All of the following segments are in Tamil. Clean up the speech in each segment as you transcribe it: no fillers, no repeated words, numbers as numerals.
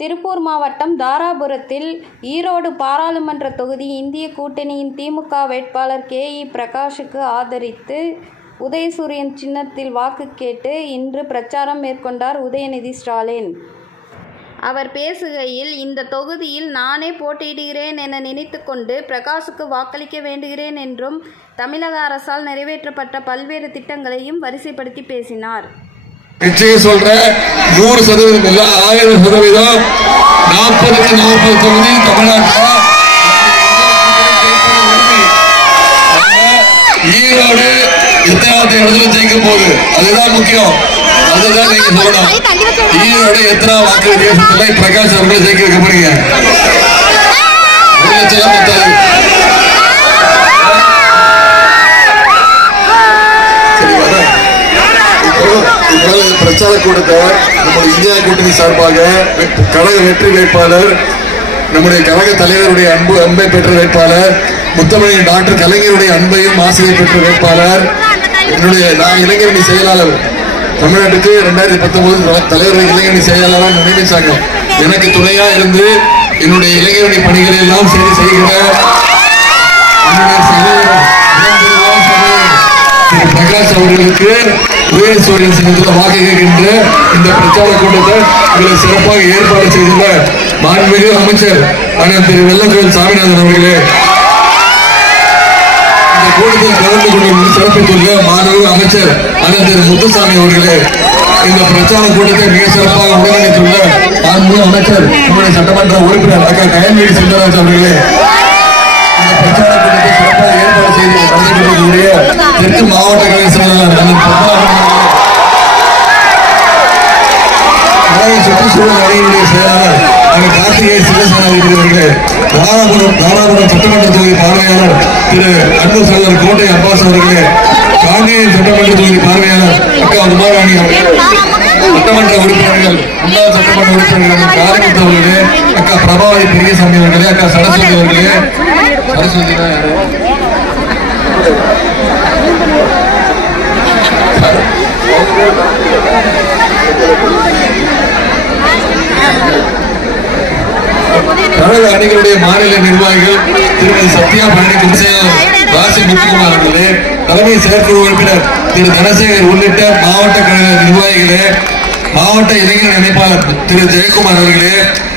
திருப்பூர் மாவட்டம் தாராபுரத்தில் ஈரோடு பாராளுமன்ற தொகுதி இந்திய கூட்டணியின் திமுக வேட்பாளர் கே.இ. பிரகாஷுக்கு ஆதரித்து உதயசூரியன் சின்னத்தில் வாக்கு கேட்டு இன்று பிரச்சாரம் மேற்கொண்டார் உதயநிதி ஸ்டாலின். அவர் பேசுகையில், இந்த தொகுதியில் நானே போட்டியிடுகிறேன் என நினைத்து கொண்டு பிரகாஷுக்கு வாக்களிக்க வேண்டுகிறேன் என்றும் தமிழக அரசால் நிறைவேற்றப்பட்ட பல்வேறு திட்டங்களையும் வரிசைப்படுத்தி பேசினார். நிச்சயம் சொல்ற 100% இல்ல 1000%, 40க்கு 40 தொகுதி தமிழ்நாட்டில் ஈரோடு எத்தனாவது இடத்துல ஜெயிக்க போகுது, அதுதான் முக்கியம். அதுதான் நீங்க சொல்லணும். ஈரோடு எத்தனை வாக்கு வித்தியாசத்துல பிரகாஷ் அவர்கள் ஜெயிக்க வைக்க போறீங்க? 1 லட்சம் பத்தாது. பிரச்சார கூட்டத்தை நம்முடைய இந்தியா கூட்டணி சார்பாக கழக வெற்றி வேட்பாளர், நம்முடைய கழக தலைவருடைய அன்பை பெற்ற வேட்பாளர், முத்தமிழின் டாக்டர் கலைஞருடைய அன்பையும் ஆசையை பெற்ற வேட்பாளர், நான் இளைஞரணி செயலாளர், தமிழ்நாட்டுக்கு 2019 தலைவர் இளைஞரணி செயலாளராக நியமிச்சாங்க. எனக்கு துணையா இருந்து என்னுடைய இளைஞரணி பணிகளை எல்லாம் சரி செய்கிற பிரகாஷ் அவர்களுக்கு உதயசூரியன் சின்னத்தில் வாக்கு கேட்கின்ற இந்த பிரச்சார கூட்டத்தை சிறப்பாக ஏற்பாடு செய்துள்ள மாண்புமிகு அமைச்சர் அண்ணன் திரு வெள்ளக்கோவில் சாமிநாதன் அவர்களே, இந்த கூட்டத்தில் கலந்து கொண்டு சிறப்பித்துள்ள மாண்புமிகு அமைச்சர் அண்ணன் திரு முத்துசாமி அவர்களே, இந்த பிரச்சார கூட்டத்தை மிக சிறப்பாக ஒருங்கிணைத்துள்ள மாண்புமிகு அமைச்சர் நம்முடைய சட்டமன்ற உறுப்பினர் அக்கா கயல்விழி சுந்தரராஜ் அவர்களே, இந்த பிரச்சார கூட்டத்தை சிறப்பாக ஏற்பாடு செய்து நடந்து கொண்டிருக்கக்கூடிய தெற்கு மாவட்ட கழக செயலாளர் சுற்றுச்சூழல் அணியினுடைய செயலாளர் கார்த்திகேய சிவசேனாதிபதி அவர்களே, தாராபுரம் சட்டமன்ற தொகுதி பார்வையாளர் திரு அன்பு சகோதரர் கோட்டை அப்பாஸ் அவர்களே, காங்கேயம் சட்டமன்ற தொகுதி பார்வையாளர் அக்கா உமாராணி அவர்களே, சட்டமன்ற உறுப்பினர்கள், முன்னாள் சட்டமன்ற உறுப்பினர்கள் காரிமுத்து அவர்களே, அக்கா பிரபாவதி பெரியசாமி அவர்களே, அக்கா சரஸ்வதி அவர்களே, சரஸ்வதி கழக அணிகளுடைய மாநில நிர்வாகிகள் திருமதி சத்யா பழனி, ராசி முத்துக்குமார் அவர்களே, தலைமை செயற்குழு உறுப்பினர் திரு தனசேகர் உள்ளிட்ட மாவட்ட கழக நிர்வாகிகளே, மாவட்ட இளைஞர் இணைப்பாளர் திரு ஜெயக்குமார் அவர்களே,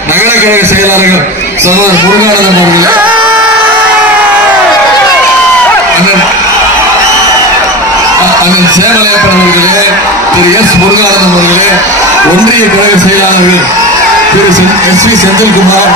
நகர கழக செயலாளர்கள் சகோதரர் முருகானந்தம் அவர்களே, அண்ணன் சேவலையப்பன் அவர்களே, திரு எஸ் முருகானந்தம் அவர்களே, ஒன்றிய கழக செயலாளர்கள் திரு எஸ் வி செந்தில்குமார்,